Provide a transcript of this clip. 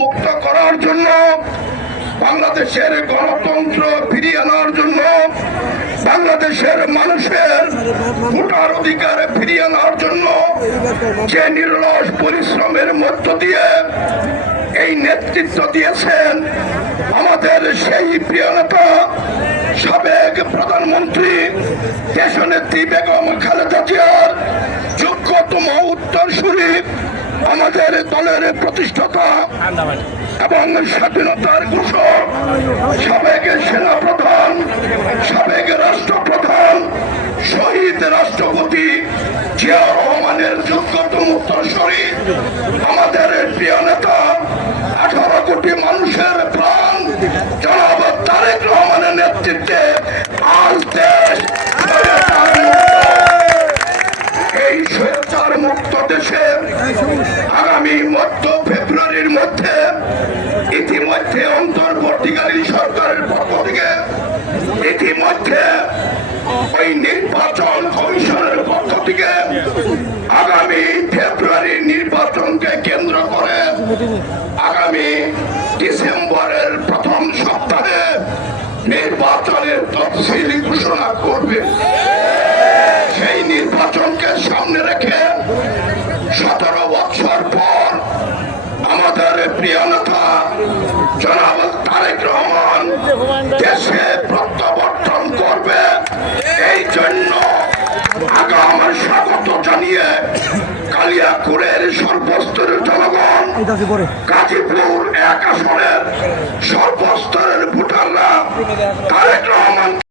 মুক্ত করার জন্য, বাংলাদেশের গণতন্ত্র ফিরিয়ে আনার জন্য, বাংলাদেশের মানুষের ভোটার অধিকার ফিরিয়ে আনার জন্য যে নিরলস পরিশ্রমের মধ্য দিয়ে এই নেতৃত্ব দিয়েছেন আমাদের সেই প্রিয় নেতা সাবেক প্রধানমন্ত্রী দেশনেত্রী বেগম খালেদা জিয়ার যোগ্যতম উত্তরসূরি, আমাদের দলের প্রতিষ্ঠাতা এবং স্বাধীনতার ঘোষক সাবেক সেনাপ্রধান, সাবেক রাষ্ট্রপ্রধান, শহীদ রাষ্ট্রপতি জিয়া রহমানের যোগ্যতম উত্তরসূরি, আমাদের প্রিয় নেতা 18 কোটি মানুষের প্রাণ জনাব তারেক রহমানের নেতৃত্বে আজ দেশ এই স্বৈরাচার মুক্ত দেশে আগামী মধ্য ফেব্রুয়ারির মধ্যে ইতিমধ্যে অন্তর্বর্তীকালীন সরকারের পক্ষ থেকে ইতিমধ্যে ওই নির্বাচন কমিশনের পক্ষ থেকে আগামী ফেব্রুয়ারির নির্বাচনকে কেন্দ্র করে আগামী ডিসেম্বরের প্রথম সপ্তাহে নির্বাচনের তফসিল ঘোষণা করবে। সেই নির্বাচনকে সামনে রেখে 17 বছর পর আমাদের প্রিয় নেতা জনাব তারেক রহমান দেশে প্রত্যাবর্তন করবে। এই জন্য আগাম স্বাগত জানিয়ে কালিয়াকুড়ের সর্বস্তরের জনগণ, গাজীপুর 1 আসনের সর্বস্তরের ভোটাররা তারেক রহমান